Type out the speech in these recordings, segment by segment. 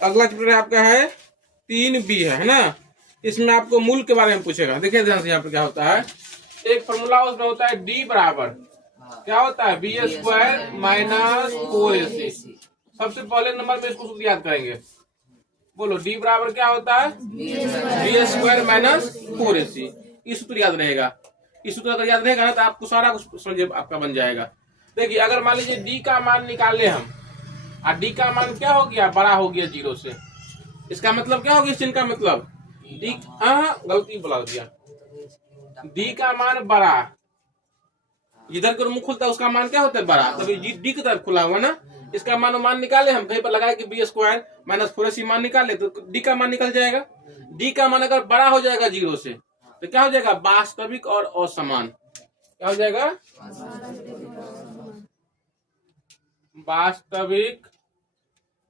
अगला चैप्टर आपका है 3B है ना। इसमें आपको मूल के बारे में पूछेगा। देखिए ध्यान से यहाँ पे क्या होता है, एक फॉर्मूला उसमें होता है D बराबर क्या होता है बी स्क्वायर माइनस 4AC। सबसे पहले नंबर में इसको सूत्र याद करेंगे। बोलो D बराबर क्या होता है बी स्क्वायर माइनस 4AC। इस सूत्र याद रहेगा। इस सूत्र अगर याद रहेगा ना तो आपको सारा कुछ समझे आपका बन जाएगा। देखिए अगर मान लीजिए D का मान निकाले हम और D का मान क्या हो गया बड़ा हो गया 0 से, इसका मतलब क्या होगी, इस चिन्ह का मतलब D गलती बोला दिया। D का मान बड़ा, जिधर का मुख खुलता है उसका मान क्या होता है बड़ा, तभी D की तरफ खुला हुआ ना। इसका मान निकाले हम, कहीं पर लगाए कि बी स्क्वायर माइनस 4AC मान निकाले तो D का मान निकल जाएगा। D का मान अगर बड़ा हो जाएगा 0 से तो क्या हो जाएगा वास्तविक और असमान। क्या हो जाएगा वास्तविक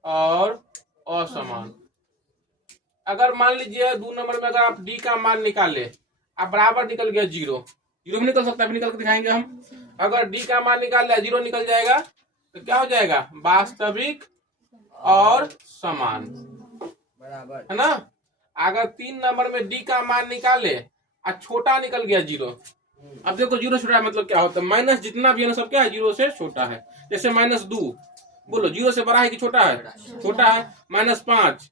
और असमान। अगर मान लीजिए 2 नंबर में अगर आप D का मान निकाले, आप बराबर निकल गया 0 भी निकल सकता है, अभी निकल के दिखाएंगे हम। अगर D का मान निकाल लिया 0 निकल जाएगा तो क्या हो जाएगा वास्तविक और समान, बराबर है ना। अगर 3 नंबर में D का मान निकाले और छोटा निकल गया 0, अब देखो 0 छोटा है मतलब क्या होता है माइनस जितना भी है ना सब क्या है 0 से छोटा है। जैसे -2 बोलो 0 से बड़ा है कि छोटा है, छोटा है। -5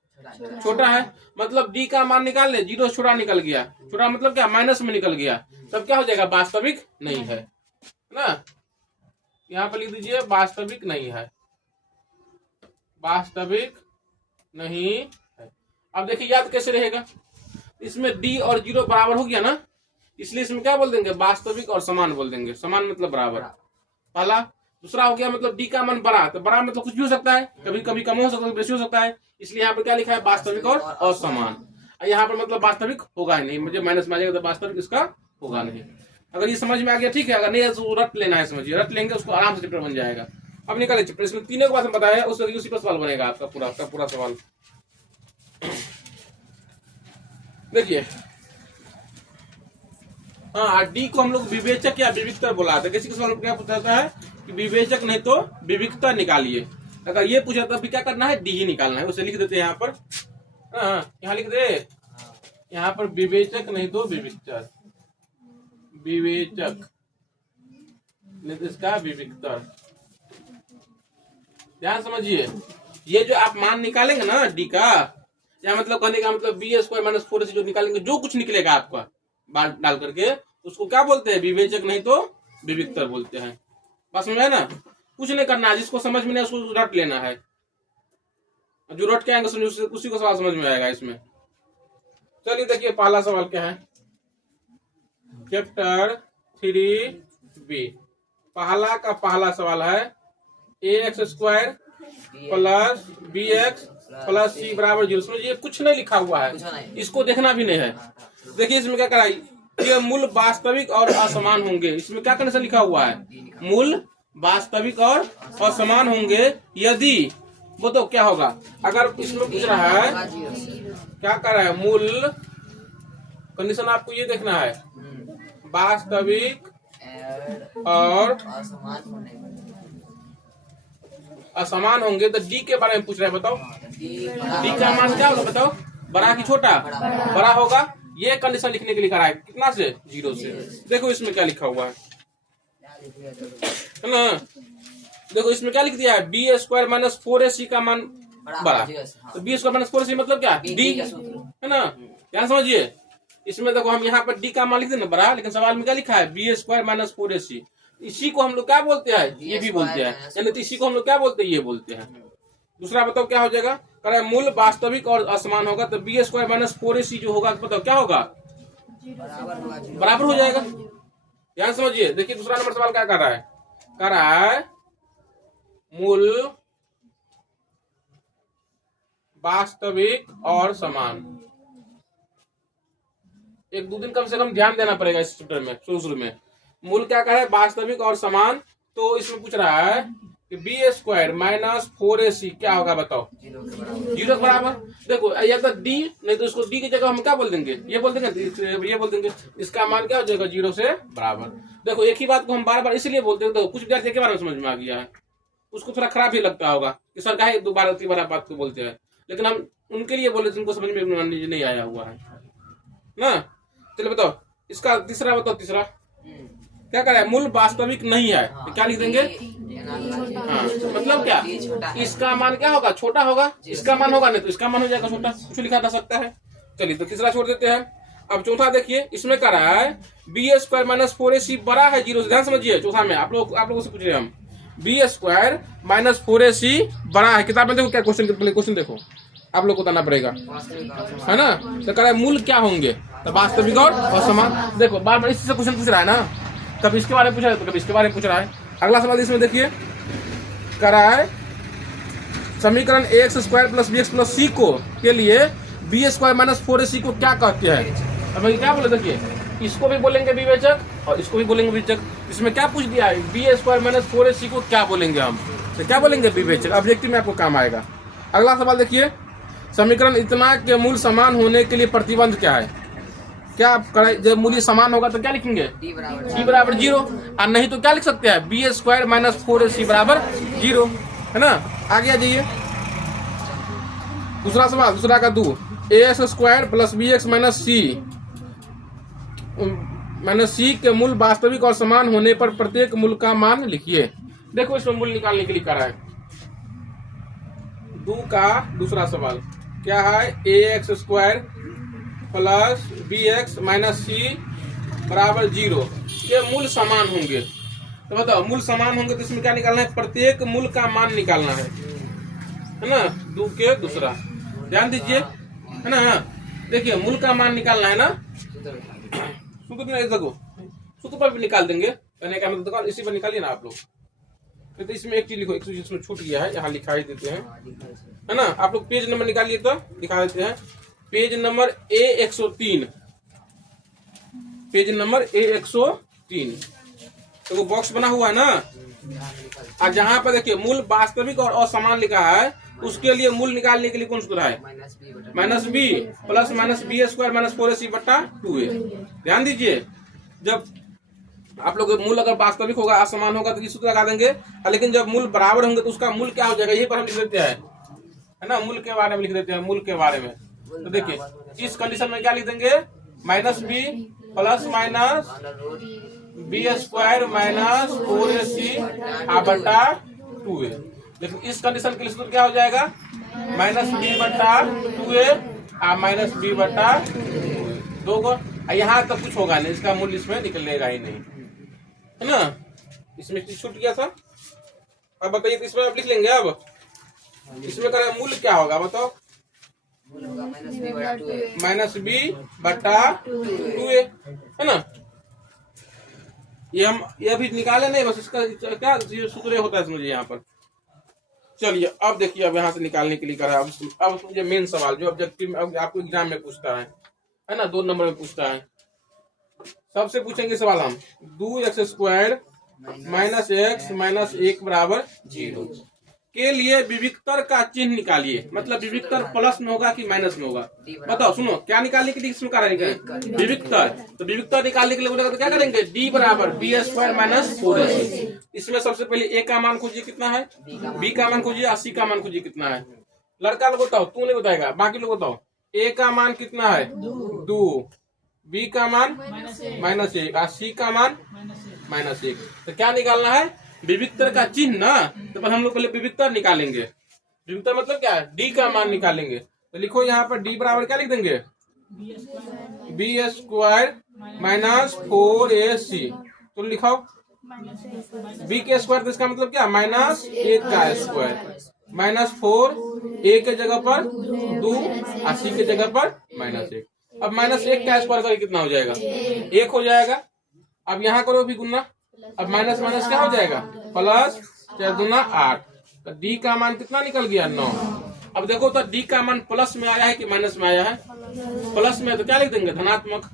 छोटा है, मतलब D का मान निकाल ले 0 छोटा निकल गया, छोटा मतलब क्या माइनस में निकल गया, तब क्या हो जाएगा वास्तविक नहीं है ना। यहाँ पर लिख दीजिए वास्तविक नहीं है, वास्तविक नहीं है। अब देखिए याद कैसे रहेगा, इसमें D और 0 बराबर हो गया ना, इसलिए इसमें क्या बोल देंगे वास्तविक और समान बोल देंगे। समान मतलब बराबर पहला। दूसरा हो गया मतलब D का मान बड़ा, तो बड़ा मतलब कुछ भी हो सकता है, कभी कभी कम हो सकता है बेसी हो सकता है, इसलिए यहाँ पर क्या लिखा है वास्तविक और असमान। यहाँ पर मतलब वास्तविक होगा ही नहीं, मुझे माइनस में आ जाएगा तो वास्तविक इसका होगा नहीं। अगर ये समझ में आ गया ठीक है, अगर नहीं तो रट लेना है, समझिए रट लेंगे उसको आराम से चैप्टर बन जाएगा। अब निकाले चैप्टर, इसमें तीनों के बात हम बताया उसी पर सवाल बनेगा आपका पूरा सवाल। देखिए हाँ D को हम लोग विवेचक या विविक्तर बोला था। किसी के सवाल में क्या पूछा है कि विवेचक नहीं तो विविक्तर निकालिए। अगर ये पूछा तो क्या करना है D ही निकालना है, उसे लिख देते हैं यहाँ पर। यहाँ लिख दे, यहाँ पर विवेचक नहीं तो विविक्तर, विवेचक नहीं तो इसका विविक्तर। ध्यान समझिए, ये जो आप मान निकालेंगे ना D का, या मतलब कहने का मतलब बी स्क्वायर माइनस 4AC जो निकालेंगे, जो कुछ निकलेगा आपका बाल डाल करके, उसको क्या बोलते हैं विवेचक नहीं तो विविक्तर बोलते हैं। बात समझ है ना, कुछ नहीं करना है, जिसको समझ में नहीं उसको रट लेना है, जो रट के आएंगे उसी को सवाल समझ में आएगा इसमें। चलिए देखिए पहला सवाल क्या है, चैप्टर 3B पहला सवाल है ax square plus bx plus c बराबर 0। समझिए कुछ नहीं लिखा हुआ है, इसको देखना भी नहीं है। देखिए इसमें क्या करा, ये मूल वास्तविक और असमान होंगे। इसमें क्या कंडीशन लिखा हुआ है, मूल वास्तविक और असमान होंगे यदि, वो तो क्या होगा, अगर इसमें पूछ रहा है क्या कर रहा है मूल, कंडीशन आपको ये देखना है वास्तविक और असमान होंगे तो D के बारे में पूछ रहे हैं। बताओ D का मान क्या होगा, बताओ बड़ा कि छोटा, बड़ा होगा। ये कंडीशन लिखने के लिए करा है कितना से 0 से। देखो इसमें क्या लिखा हुआ है ना, देखो इसमें क्या लिख दिया है बी स्क्वायर माइनस 4AC का मान बड़ा, तो बी स्क्वायर माइनस 4AC मतलब क्या D है ना। ध्यान समझिए, इसमें देखो हम यहाँ पर D का मान लिख देना बड़ा, लेकिन सवाल में क्या लिखा है बी स्क्वायर माइनस 4AC। इसी को हम लोग क्या बोलते हैं, ये भी बोलते हैं, यानी तो इसी को हम लोग क्या बोलते हैं, ये बोलते हैं। दूसरा बताओ क्या हो जाएगा, करे मूल वास्तविक और असमान होगा तो बी स्क्वायर माइनस 4AC जो होगा बताओ क्या होगा, बराबर हो जाएगा। ध्यान समझिए, देखिए दूसरा नंबर सवाल क्या कर रहा है मूल वास्तविक और समान। 1-2 दिन कम से कम ध्यान देना पड़ेगा इस चैप्टर में, शुरू में मूल क्या कह रहा है वास्तविक और समान। तो इसमें पूछ रहा है कि बी स्क्वायर माइनस 4AC क्या होगा, बताओ 0 के बराबर। देखो या तो D नहीं तो इसको D की जगह हम क्या बोल देंगे, ये बोल देंगे, इसका मान क्या हो जाएगा 0 से बराबर। देखो एक ही बात को हम बार बार इसलिए बोलते हैं, तो कुछ विद्यार्थी के बारे में समझ में आ गया है, उसको थोड़ा खराब ही लगता होगा कि सर काहे दोबारा बात को बोलते हैं, लेकिन हम उनके लिए बोले जिनको समझ में नहीं आया हुआ है ना। चलिए बताओ इसका तीसरा बताओ। तीसरा क्या करें, मूल वास्तविक नहीं है तो क्या लिख देंगे। हाँ मतलब क्या, इसका मान क्या होगा, छोटा होगा, इसका मान होगा नहीं तो इसका मान हो जाएगा छोटा, कुछ लिखा जा सकता है। चलिए तो तीसरा छोड़ देते हैं। अब चौथा देखिए, इसमें क्या रहा है बी स्क्वायर माइनस 4ac बड़ा है 0 से। ध्यान समझिए, चौथा में आप लोगों से पूछ रहे हैं हम, बी स्क्वायर माइनस 4ac बड़ा है। किताब में देखो क्या क्वेश्चन देखो, आप लोग को बताना पड़ेगा है ना। तो कह रहा है मूल क्या होंगे, तो वास्तविक और असमान। देखो बार बार इसी से क्वेश्चन पूछ रहा है ना, कभी इसके बारे में पूछ रहा है तो कभी इसके बारे में पूछ रहा है। अगला सवाल इसमें देखिए, कह रहा है समीकरण ax square plus bx plus c को के लिए बी स्क्वायर माइनस 4ac को क्या कहते हैं। अब क्या बोले, देखिए इसको भी बोलेंगे विवेचक और इसको भी बोलेंगे विवेचक। इसमें क्या पूछ दिया है, बी स्क्वायर माइनस 4ac को क्या बोलेंगे हम, तो क्या बोलेंगे विवेचक। ऑब्जेक्टिव में आपको काम आएगा। अगला सवाल देखिए, समीकरण इतना के मूल समान होने के लिए प्रतिबंध क्या है। क्या आप जब मूल्य समान होगा तो क्या लिखेंगे, d बराबर 0, और नहीं तो क्या लिख सकते हैं, बी स्क्वायर माइनस 4ac बराबर 0, है ना। आगे आ जाइए, दूसरा सवाल, दूसरा का 2, ax square plus bx minus c के मूल वास्तविक और समान होने पर प्रत्येक मूल का मान लिखिए। देखो इसमें मूल निकालने के लिए कह रहा है 2 का दूसरा सवाल क्या है, ax square plus bx minus c बराबर 0 के मूल समान होंगे। तो बताओ मूल समान होंगे तो इसमें क्या निकालना है, प्रत्येक मूल का मान निकालना है ना। 2 के दूसरा ध्यान दीजिए, है ना। देखिए मूल का मान निकालना है ना, सूत्र में देखो सूत्र पर भी निकाल देंगे, कहने का मतलब इसी पर निकालिए ना आप लोग। तो इसमें एक चीज लिखो, एक चीज इसमें छूट गया है, यहाँ लिखा ही देते हैं, है ना। आप लोग पेज नंबर निकालिए तो दिखा देते हैं। Page number A103, page number A103, तो वो बॉक्स बना हुआ है ना, और जहां पर देखिए मूल वास्तविक और असमान लिखा है, उसके लिए मूल निकालने के लिए कौन सूत्र है, minus b plus minus b square minus 4ac बटा 2a। ध्यान दीजिए, जब आप लोग मूल अगर वास्तविक होगा असमान होगा तो ये सूत्र लगा देंगे, लेकिन जब मूल बराबर होंगे तो उसका मूल क्या हो जाएगा, यही पर हम लिख देते हैं, है ना। मूल के बारे में लिख देते हैं, मूल के बारे में। तो देखिए इस कंडीशन में क्या लिख देंगे, minus b plus minus b square minus 4ac बटा 2a। लेकिन इस कंडीशन के लिए सूत्र क्या हो जाएगा, माइनस बी बटा 2a माइनस बी बटा 2 को। यहाँ तक कुछ होगा नहीं, इसका मूल्य इसमें निकलेगा ही नहीं, है ना। इसमें छूट गया था। अब बताइए तो इसमें आप लिख लेंगे। अब इसमें करें मूल्य क्या होगा बताओ, माइनस बी बटा 2a, है ना। ये हम ये अभी निकाले नहीं, बस इसका क्या सूत्र होता है समझिए यहाँ पर। चलिए अब देखिए, अब यहाँ से निकालने के लिए करा। अब मुझे मेन सवाल जो ऑब्जेक्टिव आपको एग्जाम में पूछता है ना, 2 नंबर में पूछता है। सबसे पूछेंगे सवाल हम, 2x square minus x minus 1 बराबर 0 के लिए विविक्तर का चिन्ह निकालिए। मतलब विविक्तर प्लस में होगा कि माइनस में होगा, बताओ। सुनो क्या निकालने के लिए, इसमें क्या करेंगे, विविक्तर। तो विविक्तर निकालने के लिए बोलेगा तो क्या करेंगे, d बराबर बी स्क्वायर माइनस 4ac। इसमें सबसे पहले a का मान खोजिए कितना है, b का मान खोजिए, c का मान खोजिए कितना है। लड़का लोग बताओ, तू नहीं बताएगा, बाकी लोग बताओ। a का मान कितना है 2, b का मान माइनस 1 और c का मान माइनस 1। तो क्या निकालना है, विविक्तर का चिन्ह ना। तो हम लोग पहले विविक्तर निकालेंगे। विविक्तर मतलब क्या है, d का मान निकालेंगे। तो लिखो यहाँ पर d बराबर क्या लिख देंगे, बी स्क्वायर माइनस 4ac। तो लिखाओ b के स्क्वायर, तो इसका मतलब क्या, माइनस 1 का स्क्वायर माइनस 4, a के जगह पर 2 और c के जगह पर माइनस 1। अब माइनस 1 का स्क्वायर करके कितना हो जाएगा, 1 हो जाएगा। अब यहाँ करो भी गुना, अब माइनस माइनस क्या हो जाएगा, प्लस 4 दूना 8। तो डी का मान कितना निकल गया, 9। अब देखो तो डी का मान प्लस में आया है कि माइनस में आया है, प्लस में। तो क्या लिख देंगे, धनात्मक,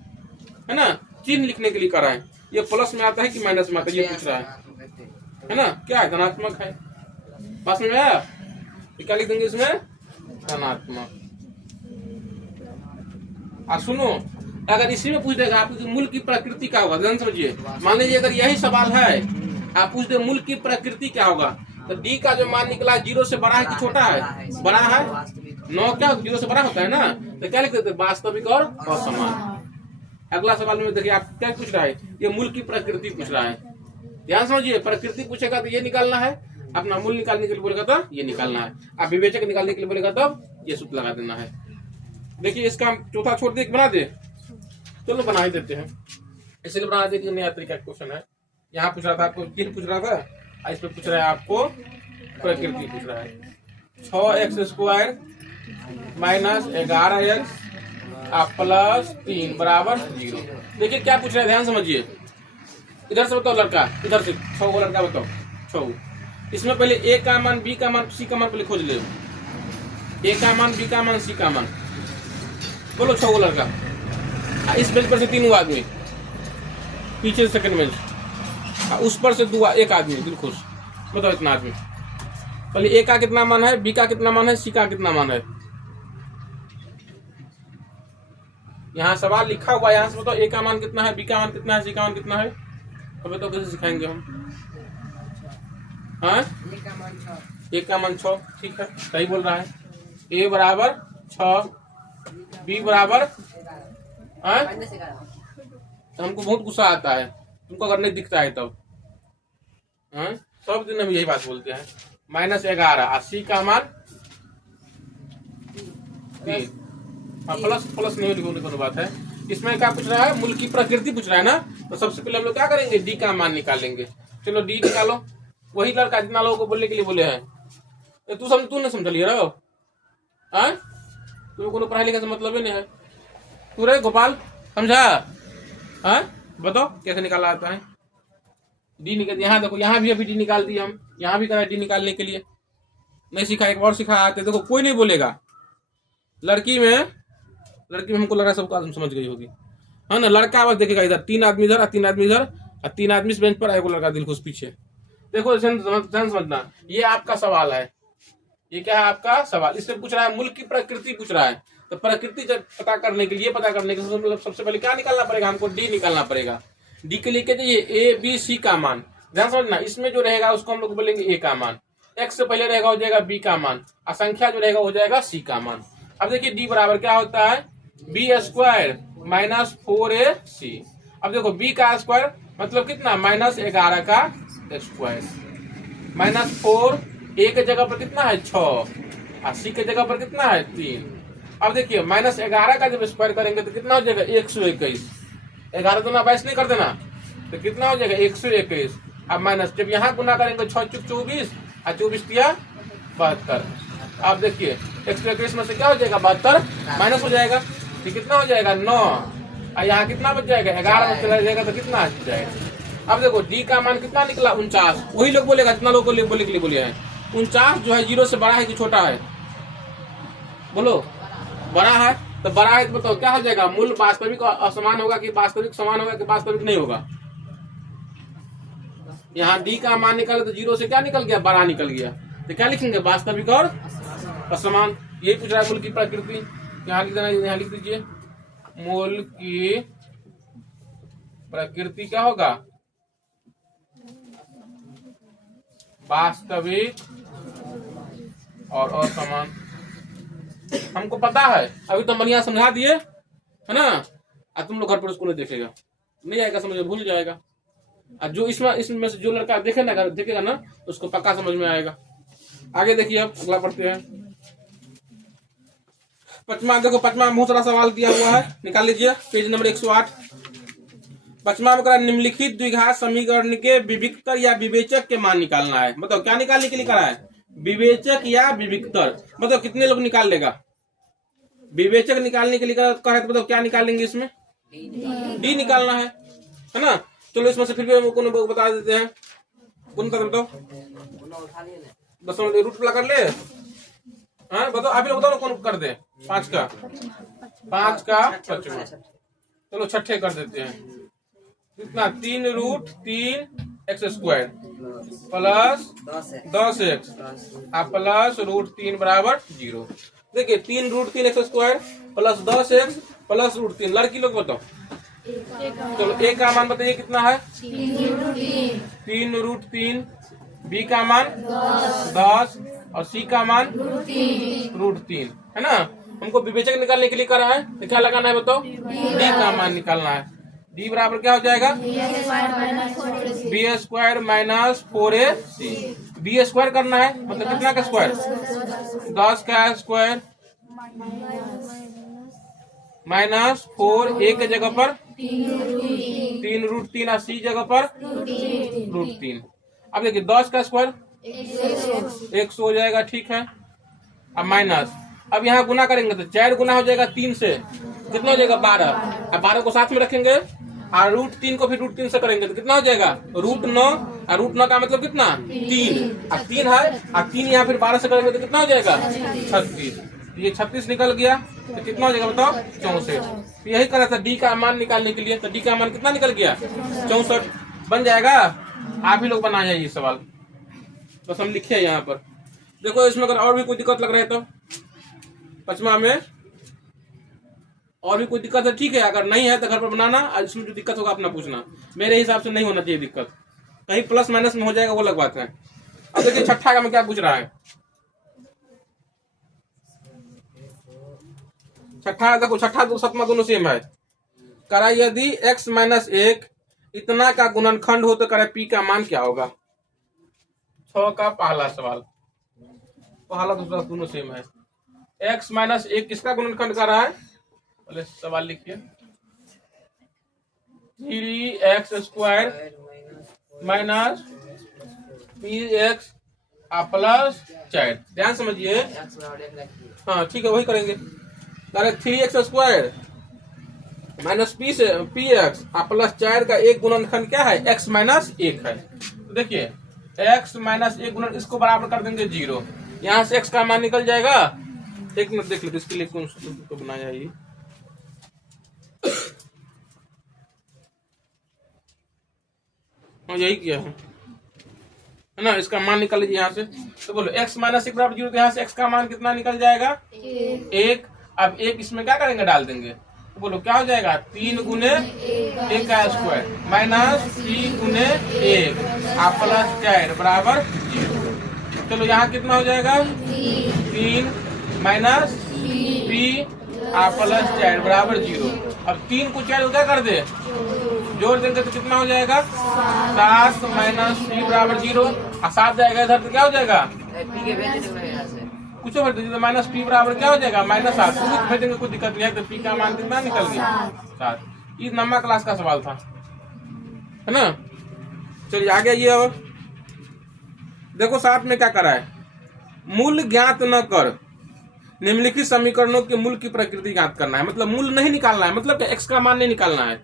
है ना। चिन्ह लिखने के लिए करा है, ये प्लस में आता है कि माइनस में आता है, ये पूछ रहा है ना। क्या है, धनात्मक है। पास में आया, क्या लिख देंगे इसमें, धनात्मक। सुनो, अगर इसी में पूछ देगा आपको मूल की प्रकृति क्या होगा, ध्यान समझिए। मान लीजिए अगर यही सवाल है, आप पूछ दे मूल की प्रकृति क्या होगा, तो डी का जो मान निकला 0 से बड़ा है कि छोटा है, बड़ा है, 9 क्या 0 से बड़ा होता है ना, तो क्या लिख देते हैं, वास्तविक और असमान। अगला सवाल में देखिए आप क्या पूछ रहा है, ये मूल की प्रकृति पूछ रहा है। ध्यान समझिए, प्रकृति पूछेगा तो ये निकालना है, अपना मूल निकालने के लिए बोलेगा तो ये निकालना है, आप विवेचक निकालने के लिए बोलेगा तब ये सूत्र लगा देना है। देखिए इसका हम चौथा छोड़ दे, बना दे, चलो बना ही देते हैं, इसलिए बना दे कि नया तरीका क्वेश्चन है। यहाँ पूछ रहा था आपको, तीन पूछ रहा था, इस पे पूछ रहा है आपको प्रकृति पूछ रहा है। 6x² माइनस 11x प्लस 3 बराबर 0। देखिए क्या पूछ रहा है, ध्यान समझिए। इधर से बताओ लड़का, इधर से 6 को लड़का बताओ 6। इसमें पहले ए का मान, बी का मान, सी का मान पहले खोज ले। ए का मान, बी का मान, सी का मान, बोलो 6 को लड़का। इस बेंच पर से 3 आदमी, पीछे से सेकंड बेंच, उस पर से 2 एक आदमी, दिल खुश, बताओ इतना आदमी। पहले ए का कितना मान है, बी का कितना मान है, सी का कितना मान है। यहाँ सवाल लिखा हुआ है, यहाँ से बताओ ए का मान कितना है, बी का मान कितना है, सी का मान कितना है, तो बताओ कैसे सिखाएंगे हम। हाँ, ए का मान 6, ठीक है, सही बोल रहा है। ए बराबर 6, बी बराबर, तो हमको बहुत गुस्सा आता है तुमको अगर नहीं दिखता है तब। सब दिन हम यही बात बोलते हैं, -11, सी का मान 3, प्लस प्लस नहीं लिखने की बात है। इसमें क्या पूछ रहा है, मूल की प्रकृति पूछ रहा है ना, तो सबसे पहले हम लोग क्या करेंगे, डी का मान निकालेंगे। चलो डी निकालो, वही लड़का जितना लोगों को बोलने के लिए बोले हैं। तू नहीं समझ लिया रहो, तुम्हें कोनो पढ़ाई लिखाई से मतलब ही नहीं है। तू रे गोपाल समझा, बताओ कैसे निकाला आता है। डी निकाल, यहाँ देखो, यहाँ भी अभी डी निकाल दी हम, यहाँ भी करा डी निकालने के लिए, नहीं सीखा, एक और सिखाया आते। देखो कोई नहीं बोलेगा, लड़की में हमको लगा सबको आदमी समझ गई होगी, है ना। लड़का बस देखेगा, इधर 3 आदमी इधर, 3 आदमी इधर, 3 आदमी इस बेंच पर, एक लड़का दिल खुश पीछे। देखो समझना, ये आपका सवाल है, ये क्या है आपका सवाल। इससे पूछ रहा है मूल की प्रकृति पूछ रहा है, तो प्रकृति पता करने के लिए मतलब सबसे पहले क्या निकालना पड़ेगा, हमको डी निकालना पड़ेगा। डी के लिए कहते हैं ए बी सी का मान, ध्यान समझना। इसमें जो रहेगा उसको हम लोग बोलेंगे ए का मान, एक्स से पहले रहेगा हो जाएगा बी का मान, और संख्या जो रहेगा हो जाएगा सी का मान। अब देखिए डी बराबर क्या होता है, b² माइनस 4ac। अब देखो b का स्क्वायर मतलब कितना, -11 का स्क्वायर, -4, a के जगह पर कितना है 6, और c के जगह पर कितना है 3। अब देखिए -11 का जब स्क्वायर करेंगे तो कितना हो जाएगा 121। 11 दूना 22 नहीं कर देना, तो कितना हो जाएगा 121। अब माइनस, जब यहाँ गुना करेंगे 6 × 24 और 24 दिया 72। आप देखिए 121 में से क्या हो जाएगा 72 माइनस हो जाएगा, तो कितना हो जाएगा 9, और यहाँ कितना बच जाएगा 11 में चला जाएगा, तो कितना आ जाएगा। अब देखो डी का मान कितना निकला 49। वही लोग बोलेगा जितना लोग बोले के लिए बोले हैं। 49 जो है 0 से बड़ा है कि छोटा है, बोलो बड़ा है, तो बड़ा है तो बताओ क्या हो जाएगा, मूल वास्तविक असमान होगा कि वास्तविक समान होगा कि वास्तविक नहीं होगा। यहाँ डी का मान निकाले तो 0 से क्या निकल गया, बड़ा निकल गया, तो क्या लिखेंगे, वास्तविक और असमान। यही पूछ रहा है मूल की प्रकृति, यहाँ लिख देना, यहाँ लिख दीजिए मूल की प्रकृति क्या होगा, वास्तविक और असमान। हमको पता है, अभी तो बढ़िया समझा दिए है ना, और तुम लोग घर पर उसको नहीं देखेगा, नहीं आएगा समझ में, भूल जाएगा। और जो इसमें से जो लड़का देखेगा ना उसको पक्का समझ में आएगा। आगे देखिए, अब अगला पढ़ते हैं। पचमा, देखो पचमा में बहुत सारा सवाल दिया हुआ है, निकाल लीजिए पेज नंबर 108। पचमा में निम्नलिखित द्विघात समीकरण के विविक्तर या विवेचक के मान निकालना है। मतलब क्या निकालने के लिए करा है, विवेचक या विविक्तर। मतलब कितने लोग निकाल लेगा, विवेचक निकालने के लिए कहा है, तो मतलब क्या निकालेंगे इसमें, डी निकालना है ना। चलो इसमें से फिर भी को बता देते हैं, कौन सा बताओ, 10 रूट प्ला कर ले, हाँ बताओ, आप लोग बताओ कौन कर दे, 5 का 5वां, चलो छठे कर देते हैं। कितना, 3√3x² प्लस 10x प्लस √3 बराबर 0। देखिए 3√3x² प्लस 10x प्लस √3, लड़की लोग बताओ। चलो ए का मान बताइए कितना है, 3√3, बी का मान 10 और सी का मान √3 है ना। हमको विवेचक निकालने के लिए करा है तो क्या लगाना है बताओ, डी का मान निकालना है। डी बराबर क्या हो जाएगा, b² minus 4ac। B square करना है मतलब कितना का स्क्वायर, 10 का स्क्वायर माइनस 4 a के जगह पर 3√3 और सी जगह पर √3। अब देखिए 10 का स्क्वायर 100 हो जाएगा, ठीक है। अब माइनस, अब यहाँ गुना करेंगे तो 4 गुना हो जाएगा 3 से, कितना हो जाएगा 12। अब 12 को साथ में रखेंगे और √3 को फिर √3 से करेंगे तो कितना हो जाएगा √9। और √9 का मतलब कितना 3, अब 3 है और 3 यहाँ फिर 12 से करेंगे तो कितना हो जाएगा 36। ये 36 निकल गया तो कितना हो जाएगा बताओ 64। यही करा था डी का मान निकालने के लिए, तो डी का मान कितना निकल गया 64 बन जाएगा। आप ही लोग बनाए ये सवाल, बस हम लिखे यहाँ पर। देखो इसमें अगर और भी कोई दिक्कत लग रहा है तो 5वां में और भी कोई दिक्कत है ठीक है, अगर नहीं है तो घर पर बनाना, इसमें जो दिक्कत होगा अपना पूछना। मेरे हिसाब से नहीं होना चाहिए दिक्कत, कहीं प्लस माइनस में हो जाएगा वो अलग बात है। अब देखिए छठा का में क्या पूछ रहा है, छठा देखो, छठा तो 7वां दोनों सेम है। करा यदि x - 1 इतना का गुणनखंड हो तो करा p का मान क्या होगा। 6 का पहला सवाल, पहला दूसरा दोनों सेम है। x - 1 किसका गुणनखंड कर रहा है, पहले सवाल लिखिए 3x² माइनस px प्लस 4। ध्यान समझिए, हाँ ठीक है वही करेंगे। 3x² माइनस px प्लस 4 का एक गुणनखंड क्या है, x - 1 है। तो देखिए x - 1 गुणन इसको बराबर कर देंगे 0, यहाँ से x का मान निकल जाएगा। एक मिनट देख लेते इसके लिए कौन सा बनाया ये, हाँ यही किया है ना। इसका मान निकल लीजिए यहाँ से, तो बोलो x - 1 बराबर 0, तो यहाँ से x का मान कितना निकल जाएगा 1। अब 1 इसमें क्या करेंगे डाल देंगे, तो बोलो क्या हो जाएगा 3 गुने 1 का स्क्वायर माइनस 3 गुने 1 प्लस 4 बराबर 0। चलो यहाँ कितना हो जाएगा 3 माइनस p प्लस 4 बराबर 0। अब 3 को 4 क्या कर दे जोड़ देंगे तो कितना हो जाएगा 7 माइनस p बराबर 0। और 7 जाएगा इधर तो क्या हो जाएगा कुछ भर दीजिए तो माइनस p बराबर क्या हो जाएगा -7। कुछ भेज देंगे कोई दिक्कत नहीं है। तो p का मान कितना निकल गया 7। ये 9वां क्लास का सवाल था, है ना। चलिए आगे ये, और देखो साथ में क्या करा है, मूल ज्ञात न कर निम्नलिखित समीकरणों के मूल की प्रकृति ज्ञात करना है। मतलब मूल नहीं निकालना है, मतलब x का मान नहीं निकालना है,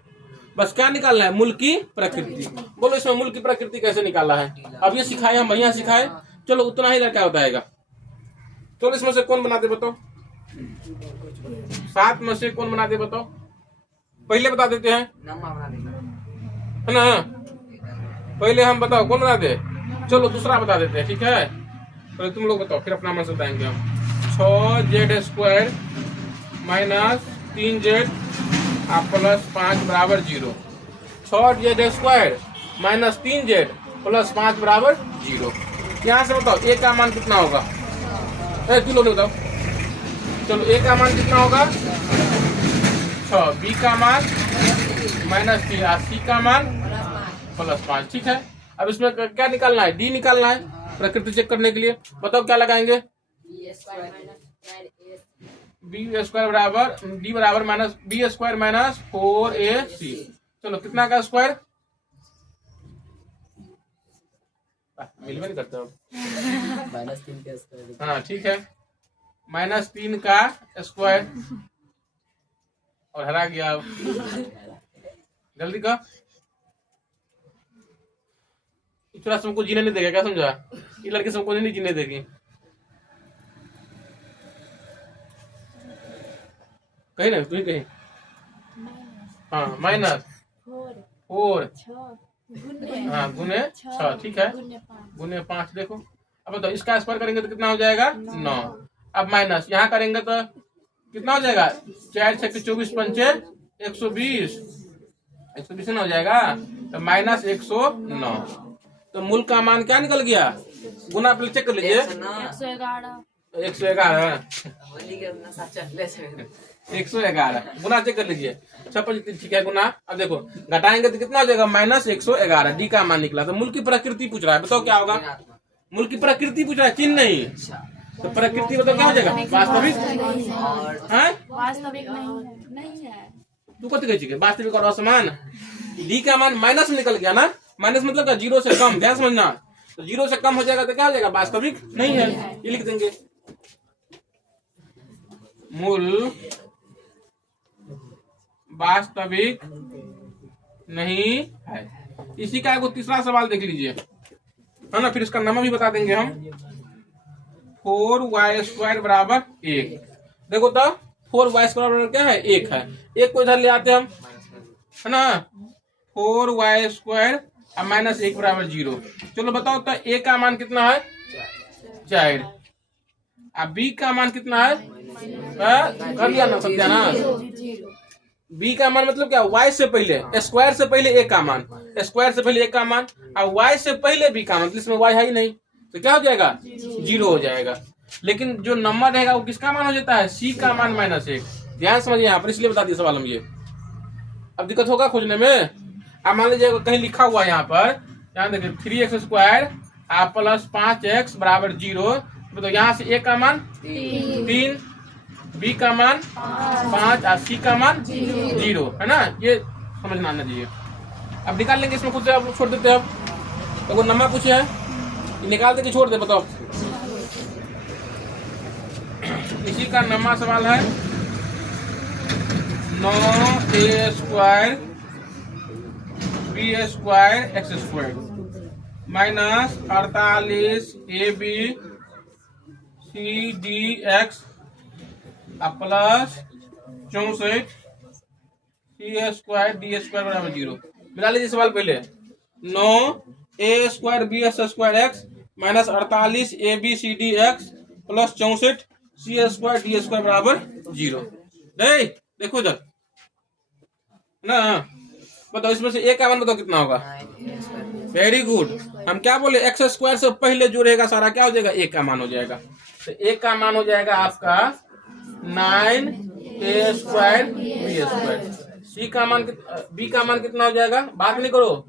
बस क्या निकालना है मूल की प्रकृति। बोलो इसमें मूल की प्रकृति कैसे निकालना है, अब ये सिखाए हम, बढ़िया सिखाए। चलो उतना ही क्या बताएगा। चलो इसमें से कौन बनाते बताओ, 7 में से कौन बनाते बताओ, पहले बता देते हैं है ना। पहले हम बताओ कौन बना दे, चलो दूसरा बता देते हैं ठीक है। पहले तुम लोग बताओ फिर अपना मन से बताएंगे हम। 6z² माइनस 3z प्लस 5 बराबर 0। 6z² माइनस 3z प्लस 5 बराबर 0। यहाँ से बताओ a का मान कितना होगा, किलो नहीं बताओ। चलो a का मान कितना होगा 6, b का मान -3 और c का मान +5, ठीक है। अब इसमें क्या निकालना है, d निकालना है प्रकृति चेक करने के लिए। बताओ क्या लगाएंगे, b² बराबर d बराबर b² माइनस 4ac। चलो कितना का स्क्वायर, मिलवे नहीं करते -3 का स्क्वायर, हाँ ठीक है -3 का स्क्वायर। और हरा गया, जल्दी का थोड़ा सबको जीने नहीं देगा, क्या समझा, ये लड़के सबको नहीं जीने देगी। कहीं ना तुम कहीं, हाँ -4 हाँ गुने 6, ठीक है गुने 5। देखो अब बताओ इसका स्क्वायर करेंगे तो कितना हो जाएगा 9। अब माइनस यहाँ करेंगे तो कितना हो जाएगा 4 × 6 = 24 × 5 = 120 हो जाएगा, तो -109। तो मूल का मान क्या निकल गया गुना पहले चेक कर लीजिए। 111 111 गुना चेक कर लीजिए। 6 ठीक है गुना। अब देखो घटाएंगे तो कितना हो जाएगा, -111। डी का मान निकला। तो मूल की प्रकृति पूछ रहा है, बताओ क्या होगा। मूल की प्रकृति पूछ रहा है, चिन्ह नहीं। तो प्रकृति बताओ क्या हो जाएगा, वास्तविक है, वास्तविक नहीं है। तू कत कही वास्तविक और असमान। डी का मान माइनस निकल गया ना, माइनस मतलब क्या, 0 से कम, ध्यान समझना। तो 0 से कम हो जाएगा तो क्या हो जाएगा, वास्तविक नहीं है। ये लिख देंगे, मूल वास्तविक नहीं है। इसी का एक तीसरा सवाल देख लीजिए, है ना, फिर इसका नाम भी बता देंगे हम। 4y² बराबर 1। देखो तो 4y² बराबर क्या है, 1 है। 1 को इधर ले आते हम, है ना। 4y² और -1 बराबर 0। चलो बताओ तो a का मान कितना है, 4। अब b का मान कितना है, कर लिया ना सत्यानाश। b का मान मतलब क्या, y से पहले, स्क्वायर से पहले a का मान, स्क्वायर से पहले a का मान, और y से पहले b का मान। इसमें y है ही नहीं, तो क्या हो जाएगा, 0 हो जाएगा। लेकिन जो नंबर रहेगा वो किसका मान हो जाता है, c का मान -1। ध्यान समझिए यहाँ पर, इसलिए बता दिया सवाल हम ये। अब दिक्कत होगा खोजने में। अब मान लीजिए कहीं लिखा हुआ है यहाँ पर, यहाँ देखिए 3x² प्लस 5x बराबर 0। तो यहाँ से a का मान 3, b का मान 5 और c का मान 0, है ना। ये समझना आना चाहिए। अब निकाल लेंगे इसमें खुद से, अब छोड़ देते हैं। अब तो नंबर पूछे है, निकाल दे कि छोड़ दे, बताओ। इसी का नंबर सवाल है 9a² b² x² minus 48ab cdx plus 64 c² d² बराबर 0। मिला लीजिए सवाल पहले। 9a² b² x minus 48ab cdx plus 64 c² d² बराबर 0। देखो इधर ना, बताओ इसमें से a का मान बताओ कितना होगा। Very good. हम क्या बोले, x² से पहले जो रहेगा सारा क्या हो जाएगा, a का मान हो जाएगा। तो a का मान हो जाएगा आपका 9a² b²। c का मान, b का मान कितना हो जाएगा, बात नहीं करो,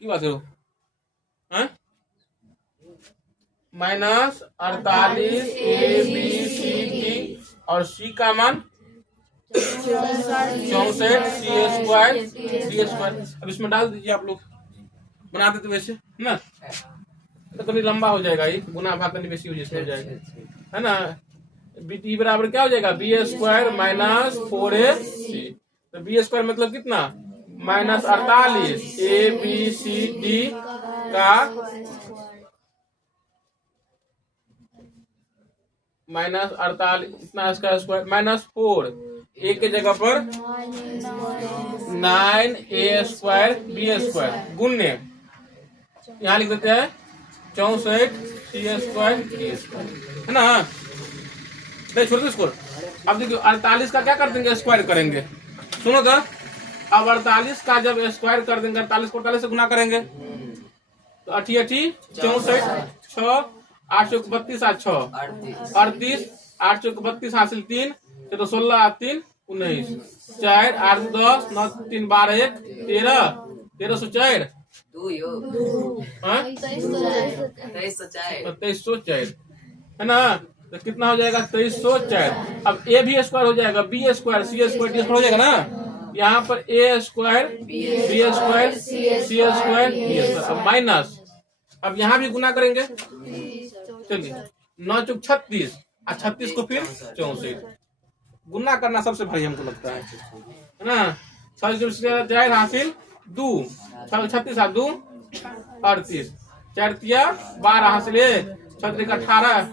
की बात करो, -48abcd और c का मान 64 c² d²। अब इसमें डाल दीजिए आप लोग, बना देते वैसे, है ना। तो कभी लंबा हो जाएगा, ये गुना भाग करने बेसी हो जाएगा, है ना। b बराबर क्या हो जाएगा, b² माइनस 4ac। तो b² मतलब कितना, -48 abcd का -48 इतना, इसका स्क्वायर -4, एक के जगह पर 9a² b² गुन्ने, यहाँ लिख देते हैं 64 c² d², है ना। छोड़ दो इसको। अब देखिए 48 का क्या कर देंगे, स्क्वायर करेंगे। सुनो तो, अब 48 का जब स्क्वायर कर देंगे, 48 को 48 से गुना करेंगे तो 8 64 6 8 चौक 32 8 6 38 8 चौक 32 हासिल 3 तो 16 3 19 4 8 10 9 3 12 1 13 1304 2304, है ना। तो कितना हो जाएगा, 2304। अब a भी स्क्वायर हो जाएगा, b² c² d² हो जाएगा ना। यहाँ पर a² b² c² d²। Minus, अब यहाँ भी गुना करेंगे, चलिए 9 चौक 36 और 36 को फिर 64। गुना करना सबसे भारी हमको लगता है ना। 4 हासिल 2 36 2 38 4 12 हासिल 1 18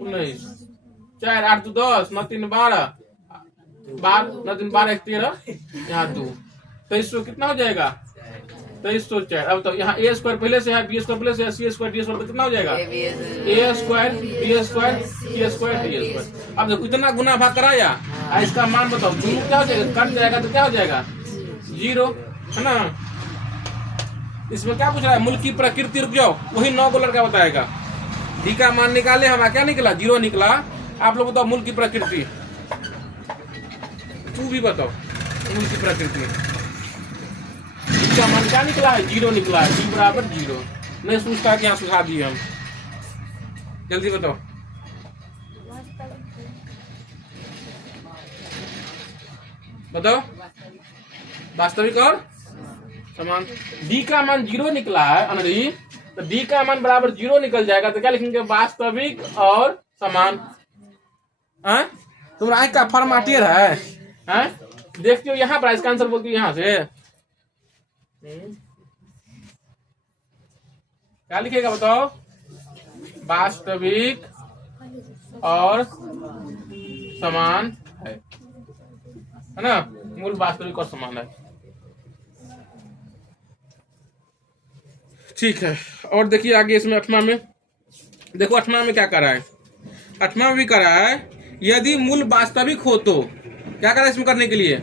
19 4 8 10 9 3 12 9 3 12 1 13 यहाँ 2 2300 कितना हो जाएगा, 2304। अब तो यहाँ a² पहले से है, b² पहले से है, c² d² तो कितना हो जाएगा, a² b² c² d²। अब देखो इतना गुना भाग कराया, इसका मान बताओ, क्या हो जाएगा, कट जाएगा तो क्या हो जाएगा, 0, है ना। इसमें क्या पूछ रहा है, मूल की प्रकृति, रुक जाओ, वही 9 को लड़का बताएगा। डी का मान निकाले, हमारा क्या निकला, 0 निकला। आप लोग बताओ मूल की प्रकृति, तू भी बताओ मूल की प्रकृति। डी का मान क्या निकला है, 0 निकला है, डी बराबर 0। नहीं सोचता कि यहाँ सुझा दिए हम, जल्दी बताओ। बताओ वास्तविक और समान। डी का मान 0 निकला है अनरी, तो डी का मान बराबर 0 निकल जाएगा, तो क्या लिखेंगे, वास्तविक और समान। तुम्हारा आँख का फॉर्माटियर है, देखते हो यहाँ पर, इसका आंसर बोलती हो यहाँ से। क्या लिखेगा बताओ, वास्तविक और समान है ना, मूल वास्तविक और समान है। ठीक है, और देखिए आगे इसमें 8वां में, देखो 8वां में क्या कर रहा है, 8वां में भी कर रहा है, यदि मूल वास्तविक हो तो क्या कर रहा है इसमें करने के लिए,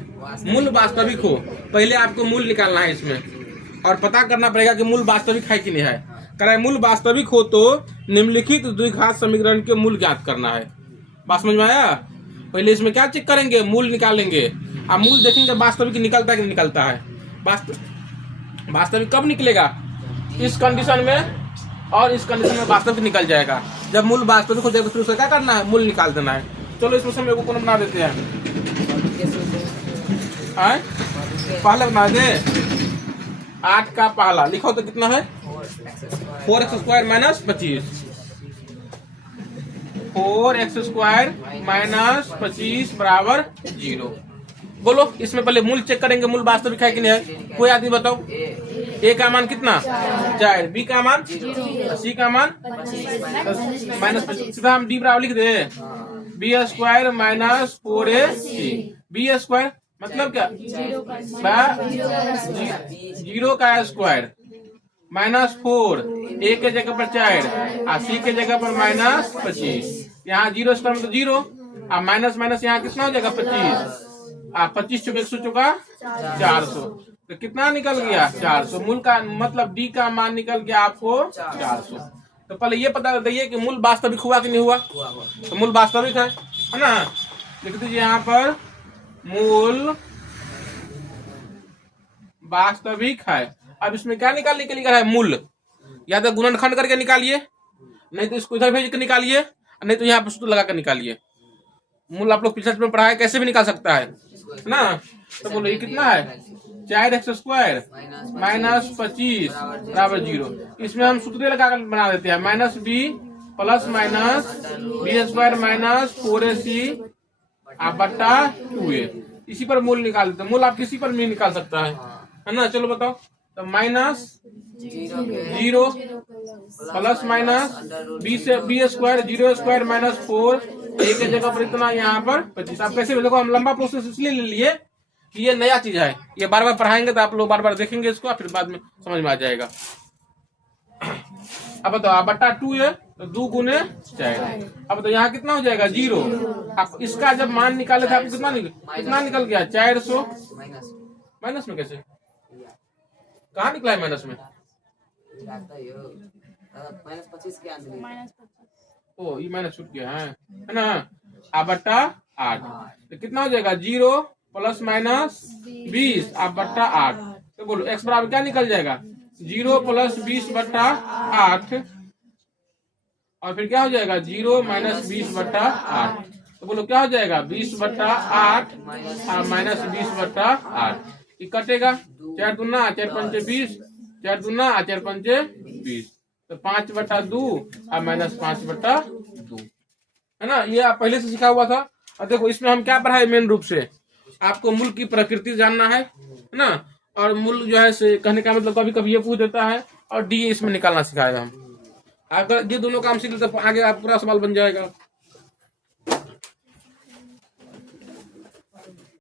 मूल वास्तविक हो, पहले आपको मूल निकालना है इसमें, और पता करना पड़ेगा कि मूल वास्तविक है कि नहीं है। कह रहा है मूल वास्तविक हो तो निम्नलिखित द्विघात समीकरण के मूल ज्ञात करना है। बात समझ में आया। पहले इसमें क्या चेक करेंगे, मूल निकालेंगे, अब मूल देखेंगे वास्तविक निकलता है कि नहीं निकलता है। वास्तविक कब निकलेगा, इस कंडीशन में और इस कंडीशन में वास्तविक निकल जाएगा। जब मूल वास्तविक हो जाएगा फिर उसका क्या करना है, मूल निकाल देना है। चलो इसमें समय को कौन बना देते हैं, पहले बना दे। 8 का पहला लिखो तो कितना है, 4x² - 25, 4x² - 25 बराबर 0। बोलो इसमें पहले मूल चेक करेंगे, मूल वास्तविक है कि नहीं है। कोई आदमी बताओ, ए का मान कितना, 4, बी का मान, सी का मान -25, सीधा हम डी बराबर लिख दे, b² - 4ac। b² मतलब क्या, 0 का स्क्वायर -4, ए के जगह पर 4 और सी के जगह पर -25। यहाँ 0 स्क्वायर मतलब 0, और माइनस माइनस यहाँ कितना हो जाएगा, 25, 25 चुके 100 चुका 400, तो कितना निकल गया, 400। मूल का मतलब डी का मान निकल गया आपको 400। तो पहले ये पता बताइए कि मूल वास्तविक हुआ कि नहीं हुआ, तो मूल वास्तविक है ना। लिख दीजिए यहाँ पर मूल वास्तविक है। अब इसमें क्या निकालने के लिए कहा है, मूल, या तो गुणनखंड करके निकालिए, नहीं तो इसको इधर भेज के निकालिए, नहीं तो यहाँ पर सूत्र लगा कर निकालिए। मूल आप लोग पिछले में पढ़ा है, कैसे भी निकाल सकता है ना। तो बोलो ये कितना है, 4x² - 25 बराबर 0। इसमें हम सूत्र लगा कर बना देते हैं, -b + b² - 4ac बट्टा 2a। इसी पर मूल निकाल देते हैं। मूल आप किसी पर भी निकाल सकता है ना। चलो बताओ, तो -0 प्लस माइनस b² 0² -4, a के जगह पर इतना, यहाँ पर 25। आप कैसे देखो, हम लंबा प्रोसेस इसलिए ले लिए कि ये नया चीज है, ये बार बार पढ़ाएंगे तो आप लोग बार बार देखेंगे इसको, फिर बाद में समझ में आ जाएगा। अब बताओ, बट्टा 2 है तो 2 गुने 4। अब तो यहाँ कितना हो जाएगा, 0। आप इसका जब मान निकाले थे आपको कितना निकल गया, 400। माइनस में कैसे, कहाँ निकला है माइनस में, ओ ये माइनस छूट गया है ना। अब बट्टा 8, तो कितना हो जाएगा, 0 + -20 बट्टा 8। तो बोलो x बराबर क्या निकल जाएगा, 0 + 20 बट्टा 8, और फिर क्या हो जाएगा, 0 - 20 बट्टा 8। तो बोलो क्या हो जाएगा, 20 बट्टा 8 और -20 बट्टा 8। ये कटेगा, 4 दूना 4 पंचे 20, 4 दूना 4 पंचे 20, तो 5 बट्टा 2 और -5 बट्टा 2, है ना। ये आप पहले से सीखा हुआ था। और देखो इसमें हम क्या पढ़ाए, मेन रूप से आपको मूल की प्रकृति जानना है ना। और मूल जो है से कहने का मतलब कभी कभी ये पूछ देता है, और डी इसमें निकालना सिखाएगा हम। अगर ये दोनों काम सीख लेते तो आगे आप पूरा सवाल बन जाएगा।